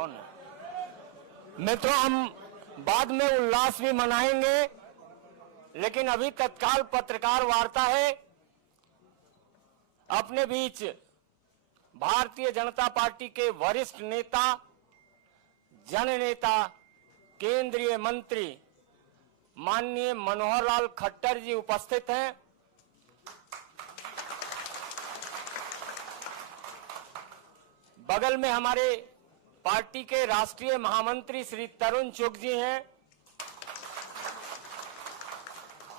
On. मित्रों, हम बाद में उल्लास भी मनाएंगे, लेकिन अभी तत्काल पत्रकार वार्ता है। अपने बीच भारतीय जनता पार्टी के वरिष्ठ नेता, जननेता, केंद्रीय मंत्री माननीय मनोहर लाल खट्टर जी उपस्थित हैं। बगल में हमारे पार्टी के राष्ट्रीय महामंत्री श्री तरुण चुग जी हैं।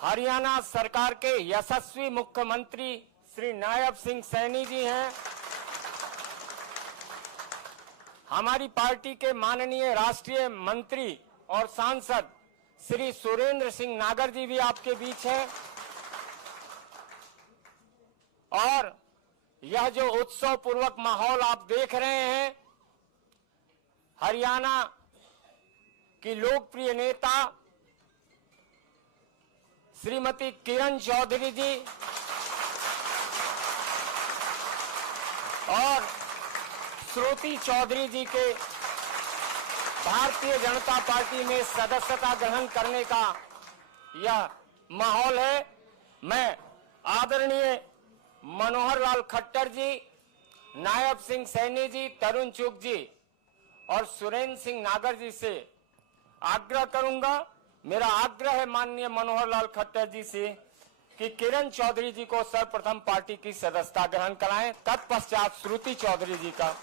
हरियाणा सरकार के यशस्वी मुख्यमंत्री श्री नायब सिंह सैनी जी हैं। हमारी पार्टी के माननीय राष्ट्रीय मंत्री और सांसद श्री सुरेंद्र सिंह नागर जी भी आपके बीच हैं। और यह जो उत्सव पूर्वक माहौल आप देख रहे हैं, हरियाणा की लोकप्रिय नेता श्रीमती किरण चौधरी जी और श्रुति चौधरी जी के भारतीय जनता पार्टी में सदस्यता ग्रहण करने का यह माहौल है। मैं आदरणीय मनोहर लाल खट्टर जी, नायब सिंह सैनी जी, तरुण चुग जी और सुरेंद्र सिंह नागर जी से आग्रह करूंगा। मेरा आग्रह है माननीय मनोहर लाल खट्टर जी से कि किरण चौधरी जी को सर्वप्रथम पार्टी की सदस्यता ग्रहण कराएं, तत्पश्चात श्रुति चौधरी जी का।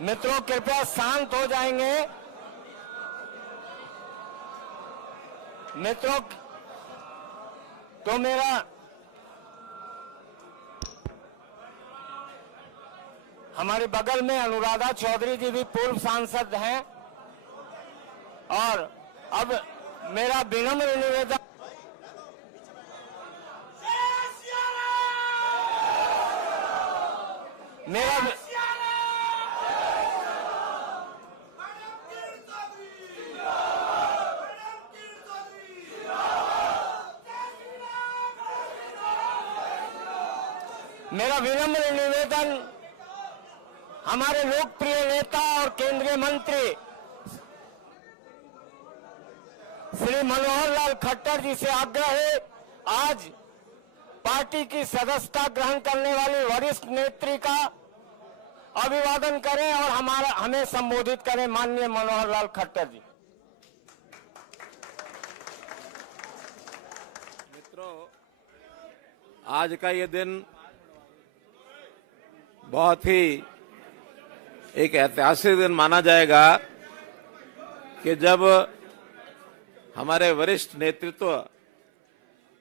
मित्रों, कृपया शांत हो जाएंगे। मित्रों, तो मेरा हमारे बगल में अनुराधा चौधरी जी भी पूर्व सांसद हैं। और अब मेरा विनम्र निवेदन, मेरा विनम्र निवेदन हमारे लोकप्रिय नेता और केंद्रीय मंत्री श्री मनोहर लाल खट्टर जी से आग्रह है, आज पार्टी की सदस्यता ग्रहण करने वाली वरिष्ठ नेत्री का अभिवादन करें और हमें संबोधित करें। माननीय मनोहर लाल खट्टर जी। मित्रों, आज का ये दिन बहुत ही एक ऐतिहासिक दिन माना जाएगा कि जब हमारे वरिष्ठ नेतृत्व,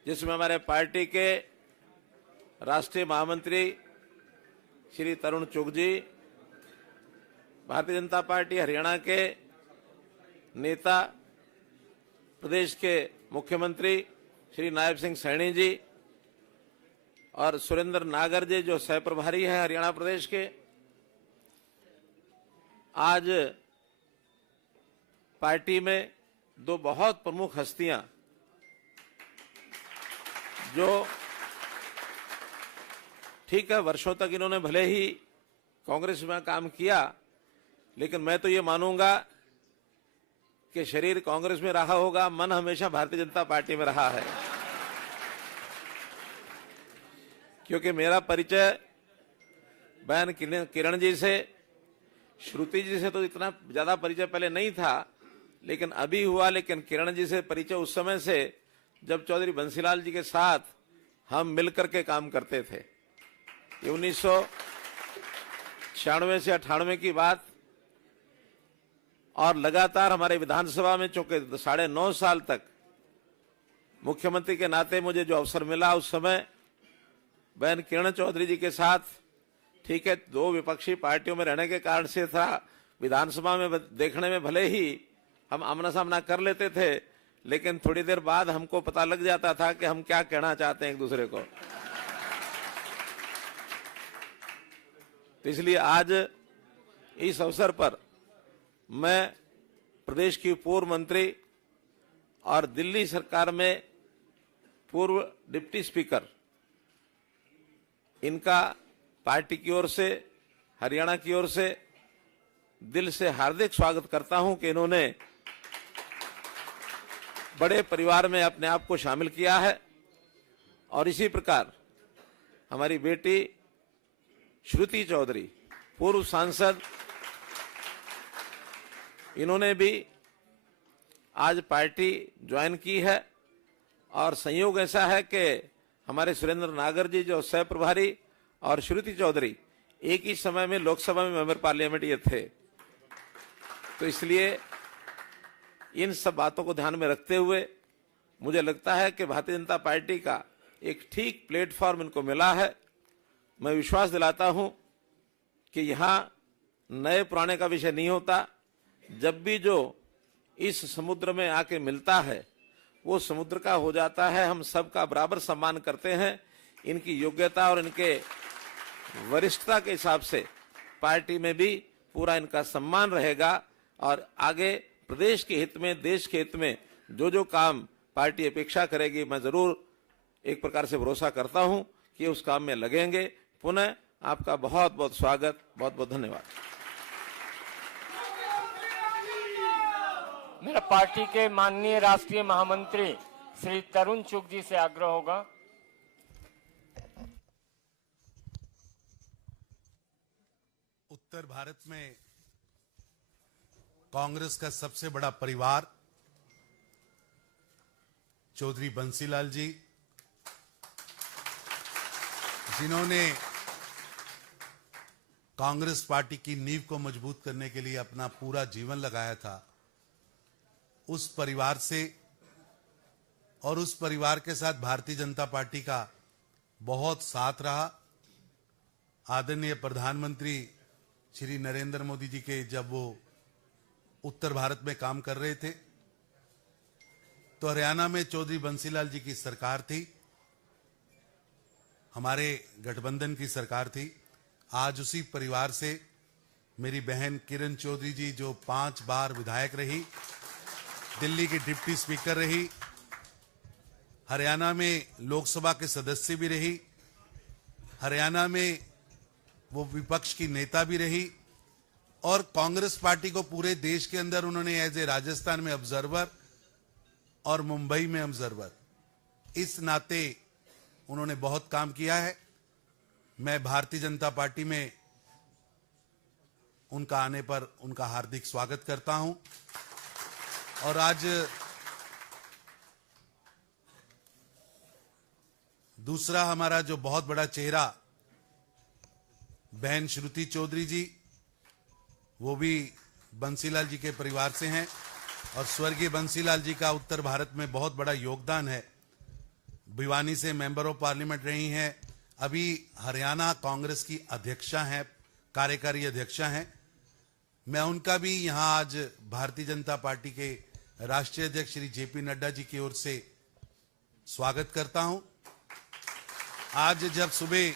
जिसमें हमारे पार्टी के राष्ट्रीय महामंत्री श्री तरुण चुग जी, भारतीय जनता पार्टी हरियाणा के नेता, प्रदेश के मुख्यमंत्री श्री नायब सिंह सैनी जी और सुरेंद्र नागर जी जो सह प्रभारी हैं हरियाणा प्रदेश के, आज पार्टी में दो बहुत प्रमुख हस्तियां जो ठीक है वर्षों तक इन्होंने भले ही कांग्रेस में काम किया, लेकिन मैं तो ये मानूंगा कि शरीर कांग्रेस में रहा होगा, मन हमेशा भारतीय जनता पार्टी में रहा है। क्योंकि मेरा परिचय बहन किरण जी से, श्रुति जी से तो इतना ज्यादा परिचय पहले नहीं था, लेकिन अभी हुआ। लेकिन किरण जी से परिचय उस समय से जब चौधरी बंसीलाल जी के साथ हम मिलकर के काम करते थे। ये 1996 से 98 की बात, और लगातार हमारे विधानसभा में चूंकि 9.5 साल तक मुख्यमंत्री के नाते मुझे जो अवसर मिला, उस समय बहन किरण चौधरी जी के साथ, ठीक है, दो विपक्षी पार्टियों में रहने के कारण से था, विधानसभा में देखने में भले ही हम आमना सामना कर लेते थे, लेकिन थोड़ी देर बाद हमको पता लग जाता था कि हम क्या कहना चाहते हैं एक दूसरे को। तो इसलिए आज इस अवसर पर मैं प्रदेश की पूर्व मंत्री और दिल्ली सरकार में पूर्व डिप्टी स्पीकर, इनका पार्टी की ओर से, हरियाणा की ओर से दिल से हार्दिक स्वागत करता हूं कि इन्होंने बड़े परिवार में अपने आप को शामिल किया है। और इसी प्रकार हमारी बेटी श्रुति चौधरी, पूर्व सांसद, इन्होंने भी आज पार्टी ज्वाइन की है। और संयोग ऐसा है कि हमारे सुरेंद्र नागर जी जो सह प्रभारी और श्रुति चौधरी एक ही समय में लोकसभा में मेंबर पार्लियामेंट ये थे। तो इसलिए इन सब बातों को ध्यान में रखते हुए मुझे लगता है कि भारतीय जनता पार्टी का एक ठीक प्लेटफॉर्म इनको मिला है। मैं विश्वास दिलाता हूं कि यहां नए पुराने का विषय नहीं होता। जब भी जो इस समुद्र में आके मिलता है वो समुद्र का हो जाता है। हम सबका बराबर सम्मान करते हैं। इनकी योग्यता और इनके वरिष्ठता के हिसाब से पार्टी में भी पूरा इनका सम्मान रहेगा। और आगे प्रदेश के हित में, देश के हित में जो जो काम पार्टी अपेक्षा करेगी, मैं जरूर एक प्रकार से भरोसा करता हूं कि उस काम में लगेंगे। पुनः आपका बहुत बहुत स्वागत, बहुत बहुत धन्यवाद। मेरा पार्टी के माननीय राष्ट्रीय महामंत्री श्री तरुण चुग जी से आग्रह होगा। उत्तर भारत में कांग्रेस का सबसे बड़ा परिवार चौधरी बंसीलाल जी, जिन्होंने कांग्रेस पार्टी की नींव को मजबूत करने के लिए अपना पूरा जीवन लगाया था, उस परिवार से और उस परिवार के साथ भारतीय जनता पार्टी का बहुत साथ रहा। आदरणीय प्रधानमंत्री श्री नरेंद्र मोदी जी के जब वो उत्तर भारत में काम कर रहे थे तो हरियाणा में चौधरी बंसीलाल जी की सरकार थी, हमारे गठबंधन की सरकार थी। आज उसी परिवार से मेरी बहन किरण चौधरी जी, जो 5 बार विधायक रही, दिल्ली की डिप्टी स्पीकर रही, हरियाणा में लोकसभा के सदस्य भी रही, हरियाणा में वो विपक्ष की नेता भी रही, और कांग्रेस पार्टी को पूरे देश के अंदर उन्होंने एज ए राजस्थान में ऑब्जर्वर और मुंबई में ऑब्जर्वर, इस नाते उन्होंने बहुत काम किया है। मैं भारतीय जनता पार्टी में उनका आने पर उनका हार्दिक स्वागत करता हूं। और आज दूसरा हमारा जो बहुत बड़ा चेहरा बहन श्रुति चौधरी जी, वो भी बंसीलाल जी के परिवार से हैं और स्वर्गीय बंसीलाल जी का उत्तर भारत में बहुत बड़ा योगदान है। भिवानी से मेंबर ऑफ पार्लियामेंट रही हैं, अभी हरियाणा कांग्रेस की अध्यक्षा हैं, कार्यकारी अध्यक्षा हैं। मैं उनका भी यहां आज भारतीय जनता पार्टी के राष्ट्रीय अध्यक्ष श्री जेपी नड्डा जी की ओर से स्वागत करता हूं। आज जब सुबह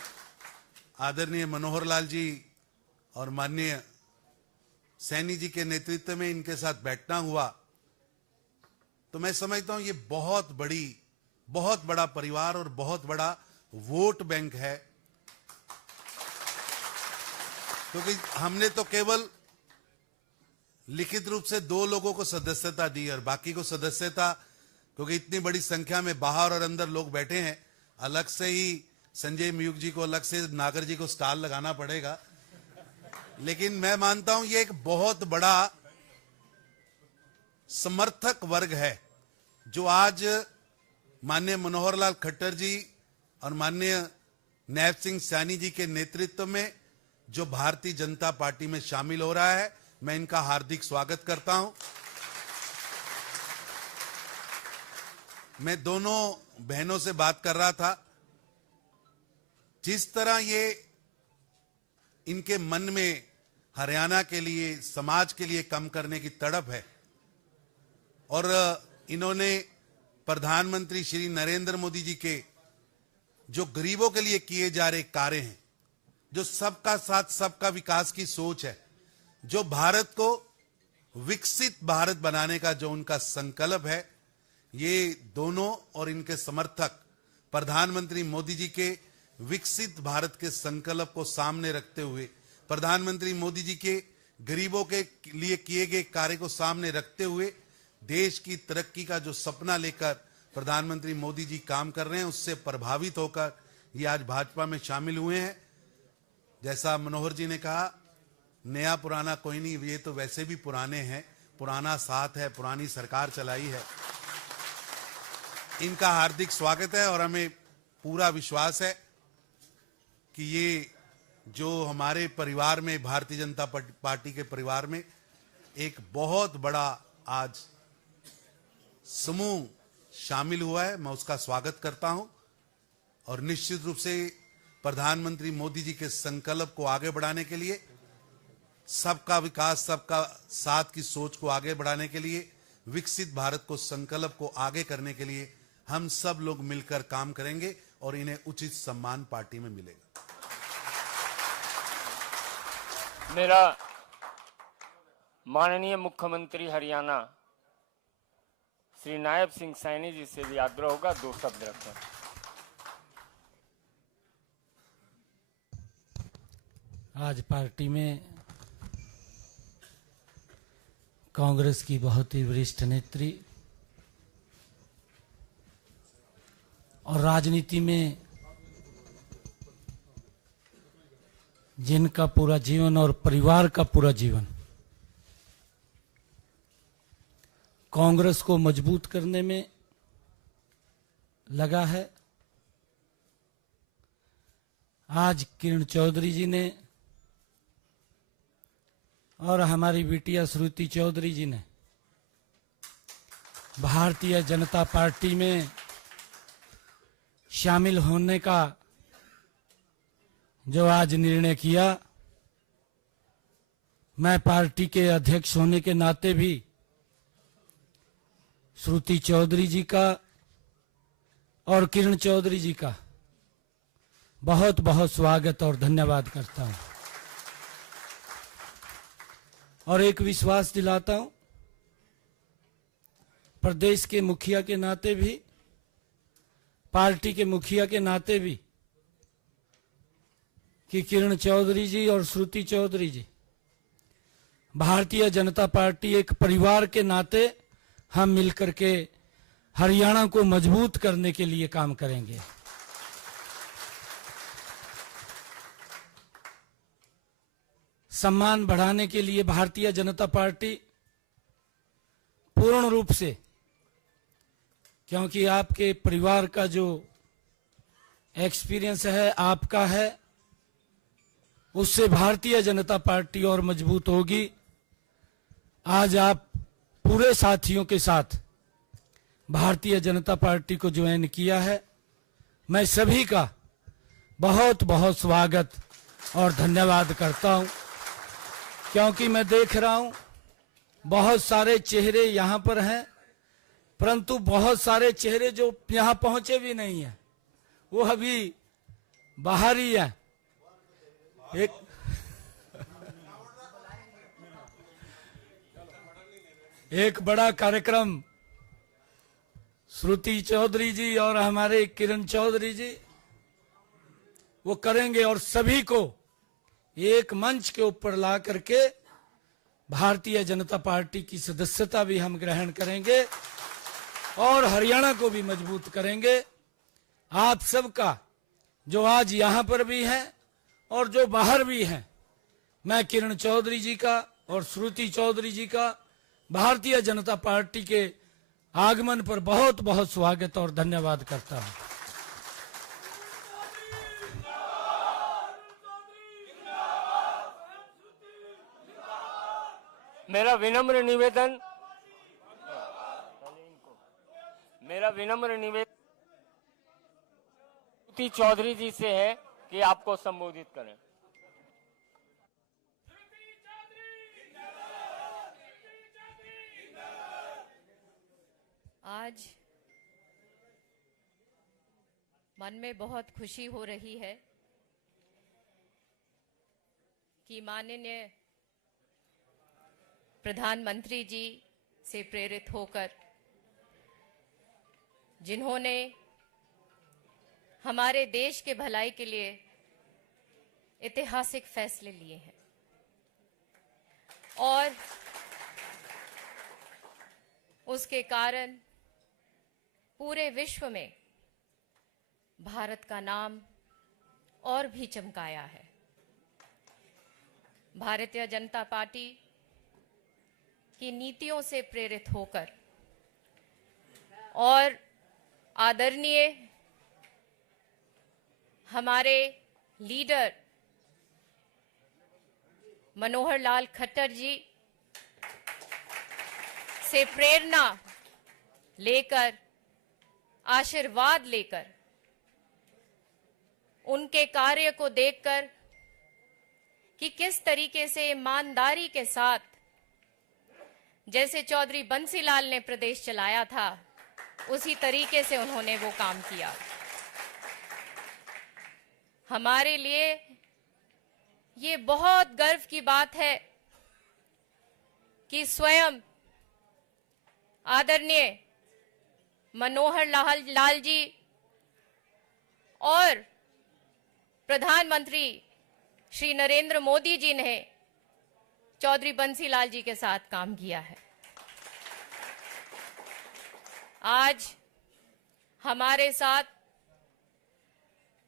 आदरणीय मनोहर लाल जी और माननीय सैनी जी के नेतृत्व में इनके साथ बैठना हुआ, तो मैं समझता हूं ये बहुत बड़ा परिवार और बहुत बड़ा वोट बैंक है। क्योंकि हमने तो केवल लिखित रूप से 2 लोगों को सदस्यता दी और बाकी को सदस्यता, क्योंकि इतनी बड़ी संख्या में बाहर और अंदर लोग बैठे हैं, अलग से ही संजय मयूख जी को, अलग से नागर जी को स्टाल लगाना पड़ेगा। लेकिन मैं मानता हूं ये एक बहुत बड़ा समर्थक वर्ग है जो आज माननीय मनोहर लाल खट्टर जी और माननीय नैब सिंह सैनी जी के नेतृत्व में जो भारतीय जनता पार्टी में शामिल हो रहा है, मैं इनका हार्दिक स्वागत करता हूं। मैं दोनों बहनों से बात कर रहा था, जिस तरह ये इनके मन में हरियाणा के लिए, समाज के लिए काम करने की तड़प है और इन्होंने प्रधानमंत्री श्री नरेंद्र मोदी जी के जो गरीबों के लिए किए जा रहे कार्य हैं, जो सबका साथ सबका विकास की सोच है, जो भारत को विकसित भारत बनाने का जो उनका संकल्प है, ये दोनों और इनके समर्थक प्रधानमंत्री मोदी जी के विकसित भारत के संकल्प को सामने रखते हुए, प्रधानमंत्री मोदी जी के गरीबों के लिए किए गए कार्य को सामने रखते हुए देश की तरक्की का जो सपना लेकर प्रधानमंत्री मोदी जी काम कर रहे हैं, उससे प्रभावित होकर ये आज भाजपा में शामिल हुए हैं। जैसा मनोहर जी ने कहा, नया पुराना कोई नहीं, ये तो वैसे भी पुराने हैं, पुराना साथ है, पुरानी सरकार चलाई है। इनका हार्दिक स्वागत है और हमें पूरा विश्वास है कि ये जो हमारे परिवार में, भारतीय जनता पार्टी के परिवार में एक बहुत बड़ा आज समूह शामिल हुआ है, मैं उसका स्वागत करता हूं। और निश्चित रूप से प्रधानमंत्री मोदी जी के संकल्प को आगे बढ़ाने के लिए, सबका विकास, सबका साथ की सोच को आगे बढ़ाने के लिए, विकसित भारत को संकल्प को आगे करने के लिए हम सब लोग मिलकर काम करेंगे और इन्हें उचित सम्मान पार्टी में मिलेगा। मेरा माननीय मुख्यमंत्री हरियाणा श्री नायब सिंह सैनी जी से भी आग्रह होगा, 2 शब्द रखें। आज पार्टी में कांग्रेस की बहुत ही वरिष्ठ नेत्री और राजनीति में जिनका पूरा जीवन और परिवार का पूरा जीवन कांग्रेस को मजबूत करने में लगा है, आज किरण चौधरी जी ने और हमारी बिटिया श्रुति चौधरी जी ने भारतीय जनता पार्टी में शामिल होने का जो आज निर्णय किया, मैं पार्टी के अध्यक्ष होने के नाते भी श्रुति चौधरी जी का और किरण चौधरी जी का बहुत बहुत स्वागत और धन्यवाद करता हूं और एक विश्वास दिलाता हूं प्रदेश के मुखिया के नाते भी, पार्टी के मुखिया के नाते भी, कि किरण चौधरी जी और श्रुति चौधरी जी, भारतीय जनता पार्टी एक परिवार के नाते हम मिलकर के हरियाणा को मजबूत करने के लिए काम करेंगे। सम्मान बढ़ाने के लिए भारतीय जनता पार्टी पूर्ण रूप से, क्योंकि आपके परिवार का जो एक्सपीरियंस है, आपका है, उससे भारतीय जनता पार्टी और मजबूत होगी। आज आप पूरे साथियों के साथ भारतीय जनता पार्टी को ज्वाइन किया है। मैं सभी का बहुत बहुत स्वागत और धन्यवाद करता हूं, क्योंकि मैं देख रहा हूं बहुत सारे चेहरे यहां पर हैं, परंतु बहुत सारे चेहरे जो यहां पहुंचे भी नहीं हैं, वो अभी बाहर ही है। एक बड़ा कार्यक्रम श्रुति चौधरी जी और हमारे किरण चौधरी जी वो करेंगे और सभी को एक मंच के ऊपर ला करके भारतीय जनता पार्टी की सदस्यता भी हम ग्रहण करेंगे और हरियाणा को भी मजबूत करेंगे। आप सबका जो आज यहां पर भी है और जो बाहर भी हैं, मैं किरण चौधरी जी का और श्रुति चौधरी जी का भारतीय जनता पार्टी के आगमन पर बहुत बहुत स्वागत और धन्यवाद करता हूं। मेरा विनम्र निवेदन श्रुति चौधरी जी से है कि आपको संबोधित करें। आज मन में बहुत खुशी हो रही है कि माननीय प्रधानमंत्री जी से प्रेरित होकर, जिन्होंने हमारे देश के भलाई के लिए ऐतिहासिक फैसले लिए हैं और उसके कारण पूरे विश्व में भारत का नाम और भी चमकाया है। भारतीय जनता पार्टी की नीतियों से प्रेरित होकर और आदरणीय हमारे लीडर मनोहर लाल खट्टर जी से प्रेरणा लेकर, आशीर्वाद लेकर, उनके कार्य को देखकर कि किस तरीके से ईमानदारी के साथ, जैसे चौधरी बंसीलाल ने प्रदेश चलाया था, उसी तरीके से उन्होंने वो काम किया। हमारे लिए ये बहुत गर्व की बात है कि स्वयं आदरणीय मनोहर लाल जी और प्रधानमंत्री श्री नरेंद्र मोदी जी ने चौधरी बंसीलाल जी के साथ काम किया है। आज हमारे साथ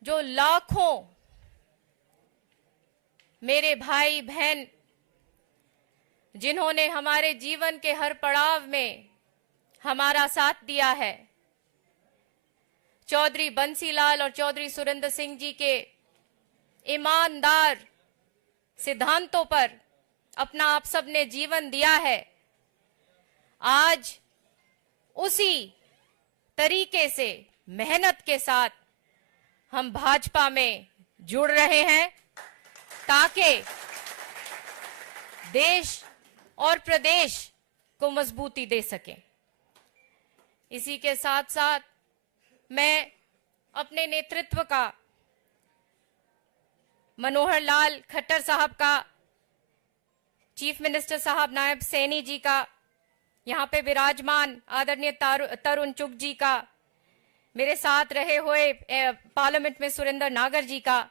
जो लाखों मेरे भाई बहन, जिन्होंने हमारे जीवन के हर पड़ाव में हमारा साथ दिया है, चौधरी बंसीलाल और चौधरी सुरेंद्र सिंह जी के ईमानदार सिद्धांतों पर अपना आप सबने जीवन दिया है। आज उसी तरीके से मेहनत के साथ हम भाजपा में जुड़ रहे हैं ताकि देश और प्रदेश को मजबूती दे सकें। इसी के साथ साथ मैं अपने नेतृत्व का, मनोहर लाल खट्टर साहब का, चीफ मिनिस्टर साहब नायब सैनी जी का, यहाँ पे विराजमान आदरणीय तरुण चुग जी का, मेरे साथ रहे हुए पार्लियामेंट में सुरेंद्र नागर जी का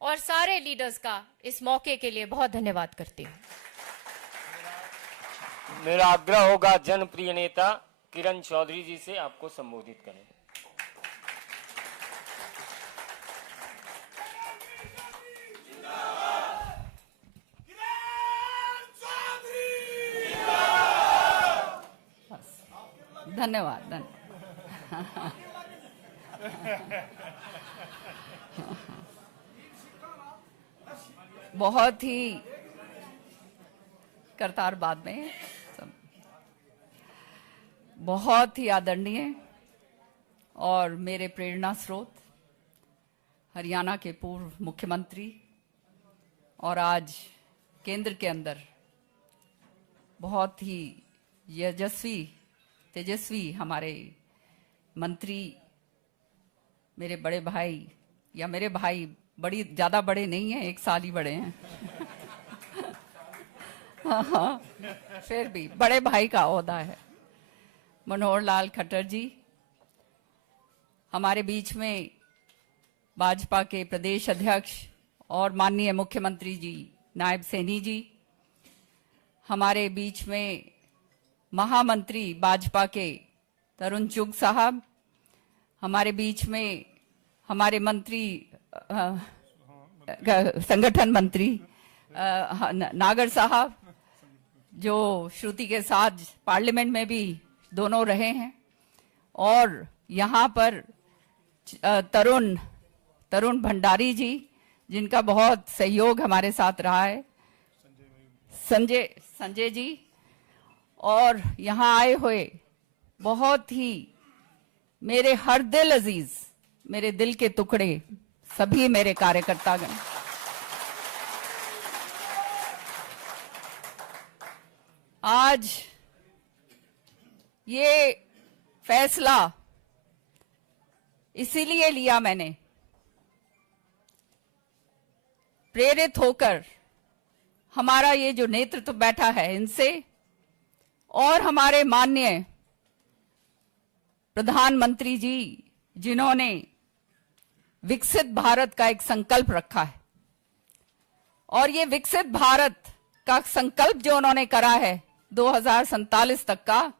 और सारे लीडर्स का इस मौके के लिए बहुत धन्यवाद करती हूँ। मेरा आग्रह होगा जनप्रिय नेता किरण चौधरी जी से आपको संबोधित करें। धन्यवाद धन्यवाद। बहुत ही करतार बाद में बहुत ही आदरणीय और मेरे प्रेरणा स्रोत हरियाणा के पूर्व मुख्यमंत्री और आज केंद्र के अंदर बहुत ही तेजस्वी हमारे मंत्री, मेरे बड़े भाई, या मेरे भाई बड़ी ज्यादा बड़े नहीं हैं, 1 साल ही बड़े हैं। हाँ, फिर भी बड़े भाई का ओहदा है। मनोहर लाल खट्टर जी, हमारे बीच में भाजपा के प्रदेश अध्यक्ष और माननीय मुख्यमंत्री जी नायब सैनी जी, हमारे बीच में महामंत्री भाजपा के तरुण चुग साहब, हमारे बीच में हमारे मंत्री संगठन मंत्री नागर साहब, जो श्रुति के साथ पार्लियामेंट में भी दोनों रहे हैं, और यहाँ पर तरुण भंडारी जी, जिनका बहुत सहयोग हमारे साथ रहा है, संजय जी, और यहाँ आए हुए बहुत ही मेरे हर दिल अजीज, मेरे दिल के टुकड़े सभी मेरे कार्यकर्तागण, आज ये फैसला इसीलिए लिया मैंने, प्रेरित होकर हमारा ये जो नेतृत्व बैठा है इनसे, और हमारे माननीय प्रधानमंत्री जी जिन्होंने विकसित भारत का एक संकल्प रखा है, और ये विकसित भारत का संकल्प जो उन्होंने करा है 2047 तक का,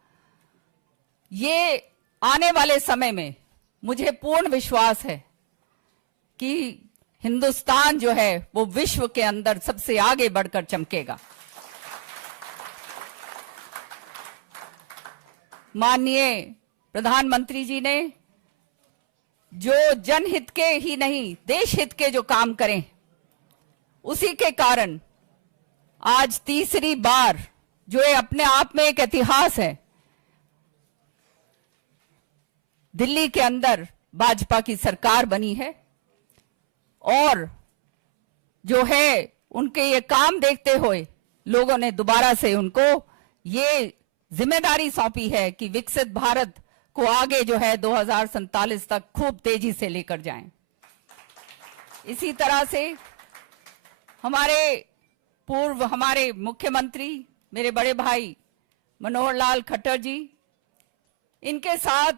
ये आने वाले समय में मुझे पूर्ण विश्वास है कि हिंदुस्तान जो है वो विश्व के अंदर सबसे आगे बढ़कर चमकेगा। माननीय प्रधानमंत्री जी ने जो जनहित के ही नहीं देश हित के जो काम करें, उसी के कारण आज तीसरी बार, जो ये अपने आप में एक इतिहास है, दिल्ली के अंदर भाजपा की सरकार बनी है, और जो है उनके ये काम देखते हुए लोगों ने दोबारा से उनको ये जिम्मेदारी सौंपी है कि विकसित भारत को आगे जो है 2047 तक खूब तेजी से लेकर जाएं। इसी तरह से हमारे मुख्यमंत्री मेरे बड़े भाई मनोहर लाल खट्टर जी, इनके साथ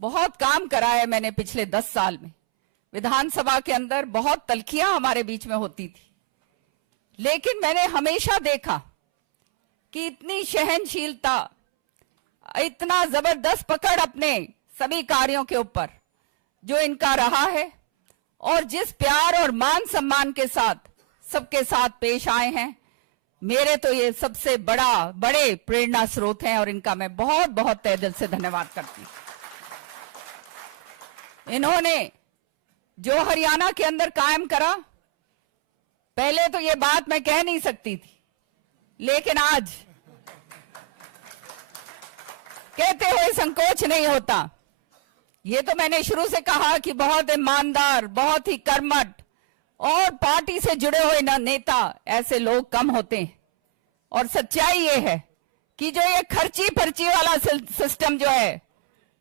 बहुत काम करा है मैंने पिछले 10 साल में। विधानसभा के अंदर बहुत तल्खियां हमारे बीच में होती थी, लेकिन मैंने हमेशा देखा कि इतनी सहनशीलता, इतना जबरदस्त पकड़ अपने सभी कार्यों के ऊपर जो इनका रहा है, और जिस प्यार और मान सम्मान के साथ सबके साथ पेश आए हैं, मेरे तो ये सबसे बड़े प्रेरणा स्रोत हैं, और इनका मैं बहुत बहुत तहे दिल से धन्यवाद करती हूं। इन्होंने जो हरियाणा के अंदर कायम करा, पहले तो ये बात मैं कह नहीं सकती थी, लेकिन आज कहते हुए संकोच नहीं होता। ये तो मैंने शुरू से कहा कि बहुत ईमानदार, बहुत ही कर्मठ और पार्टी से जुड़े हुए नेता ऐसे लोग कम होते हैं, और सच्चाई ये है कि जो ये खर्ची पर्ची वाला सिस्टम जो है,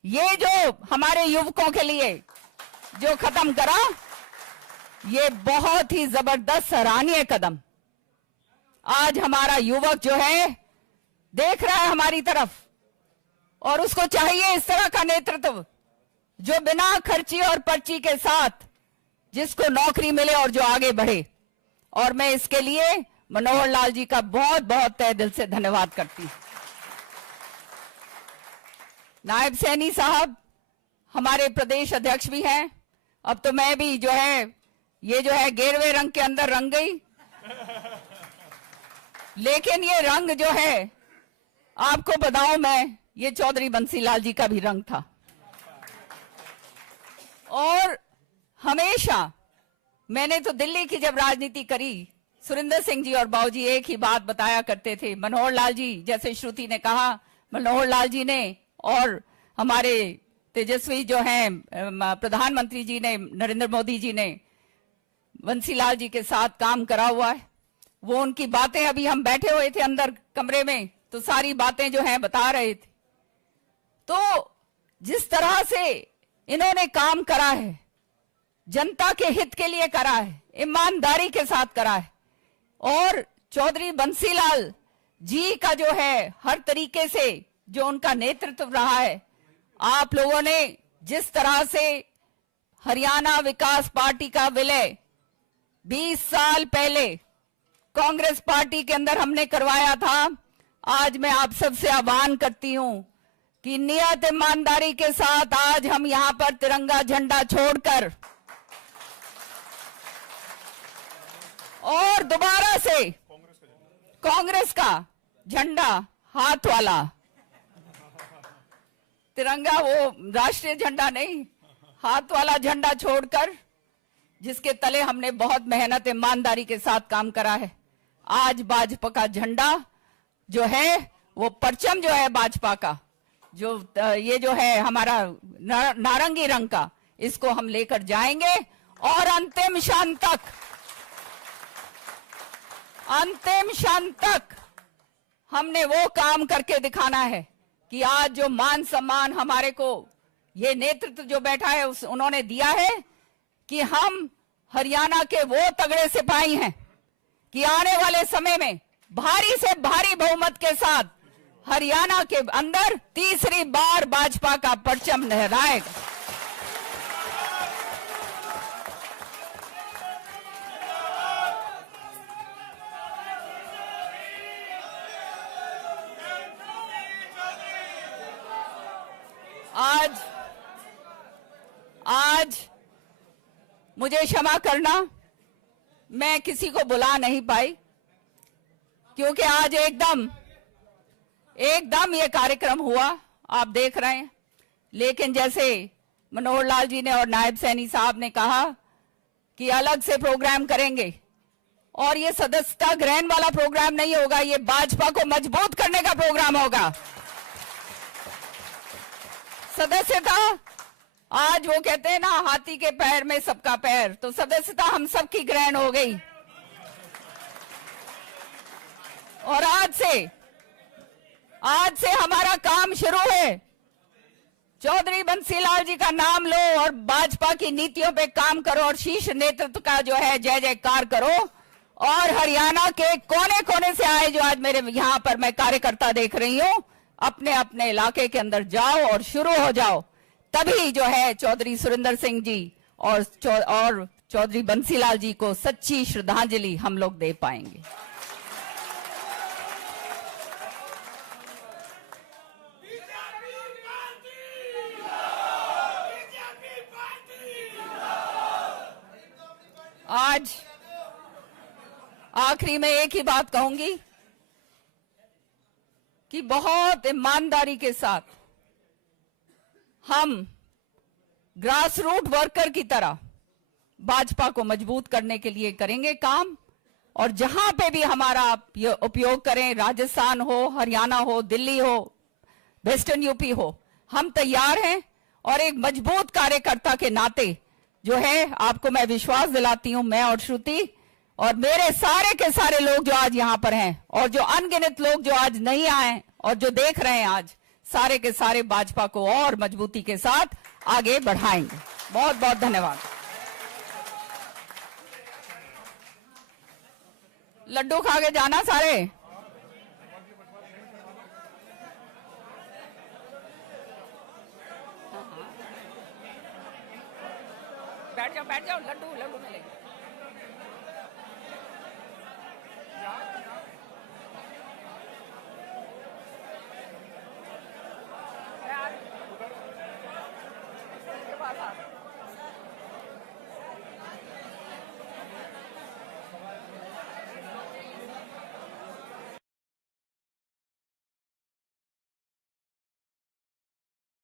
ये जो हमारे युवकों के लिए जो खत्म करा, ये बहुत ही जबरदस्त सराहनीय कदम। आज हमारा युवक जो है देख रहा है हमारी तरफ, और उसको चाहिए इस तरह का नेतृत्व जो बिना खर्ची और पर्ची के साथ जिसको नौकरी मिले और जो आगे बढ़े। और मैं इसके लिए मनोहर लाल जी का बहुत बहुत तहे दिल से धन्यवाद करती हूं। नायब सैनी साहब हमारे प्रदेश अध्यक्ष भी हैं। अब तो मैं भी जो है ये जो है गेरवे रंग के अंदर रंग गई, लेकिन ये रंग जो है आपको बताऊं मैं ये चौधरी बंसीलाल जी का भी रंग था। और हमेशा मैंने तो दिल्ली की जब राजनीति करी, सुरेंद्र सिंह जी और बाबूजी एक ही बात बताया करते थे। मनोहर लाल जी, जैसे श्रुति ने कहा, मनोहर लाल जी ने और हमारे तेजस्वी जो हैं प्रधानमंत्री जी ने, नरेंद्र मोदी जी ने बंसीलाल जी के साथ काम करा हुआ है। वो उनकी बातें, अभी हम बैठे हुए थे अंदर कमरे में तो सारी बातें जो हैं बता रहे थे। तो जिस तरह से इन्होंने काम करा है, जनता के हित के लिए करा है, ईमानदारी के साथ करा है, और चौधरी बंसीलाल जी का जो है हर तरीके से जो उनका नेतृत्व रहा है, आप लोगों ने जिस तरह से हरियाणा विकास पार्टी का विलय 20 साल पहले कांग्रेस पार्टी के अंदर हमने करवाया था, आज मैं आप सबसे आह्वान करती हूं कि नियत ईमानदारी के साथ आज हम यहां पर तिरंगा झंडा छोड़कर और दोबारा से कांग्रेस का झंडा, हाथ वाला तिरंगा, वो राष्ट्रीय झंडा नहीं, हाथ वाला झंडा छोड़कर, जिसके तले हमने बहुत मेहनत ईमानदारी के साथ काम करा है, आज भाजपा का झंडा जो है, वो परचम जो है भाजपा का, जो ये जो है हमारा नारंगी रंग का, इसको हम लेकर जाएंगे और अंतिम क्षण तक हमने वो काम करके दिखाना है कि आज जो मान सम्मान हमारे को ये नेतृत्व जो बैठा है उन्होंने दिया है कि हम हरियाणा के वो तगड़े सिपाही हैं कि आने वाले समय में भारी से भारी बहुमत के साथ हरियाणा के अंदर तीसरी बार भाजपा का परचम लहराएगा। आज मुझे क्षमा करना, मैं किसी को बुला नहीं पाई क्योंकि आज एकदम ये कार्यक्रम हुआ, आप देख रहे हैं। लेकिन जैसे मनोहर लाल जी ने और नायब सैनी साहब ने कहा कि अलग से प्रोग्राम करेंगे, और ये सदस्यता ग्रहण वाला प्रोग्राम नहीं होगा, ये भाजपा को मजबूत करने का प्रोग्राम होगा। सदस्यता, आज वो कहते हैं ना, हाथी के पैर में सबका पैर, तो सदस्यता हम सबकी ग्रहण हो गई। और आज से हमारा काम शुरू है। चौधरी बंसीलाल जी का नाम लो और भाजपा की नीतियों पे काम करो और शीर्ष नेतृत्व का जो है जय जयकार करो। और हरियाणा के कोने कोने से आए जो आज मेरे यहां पर मैं कार्यकर्ता देख रही हूं, अपने अपने इलाके के अंदर जाओ और शुरू हो जाओ, तभी जो है चौधरी सुरेंद्र सिंह जी और चौधरी बंसीलाल जी को सच्ची श्रद्धांजलि हम लोग दे पाएंगे। आज आखिरी में एक ही बात कहूंगी कि बहुत ईमानदारी के साथ हम ग्रास रूट वर्कर की तरह भाजपा को मजबूत करने के लिए करेंगे काम। और जहां पे भी हमारा आप ये उपयोग करें, राजस्थान हो, हरियाणा हो, दिल्ली हो, वेस्टर्न यूपी हो, हम तैयार हैं। और एक मजबूत कार्यकर्ता के नाते जो है आपको मैं विश्वास दिलाती हूं, मैं और श्रुति और मेरे सारे के सारे लोग जो आज यहां पर हैं और जो अनगिनत लोग जो आज नहीं आए और जो देख रहे हैं, आज सारे के सारे भाजपा को और मजबूती के साथ आगे बढ़ाएंगे। बहुत बहुत धन्यवाद। लड्डू खा के जाना सारे। बैठ जाओ लड्डू मिलेंगे।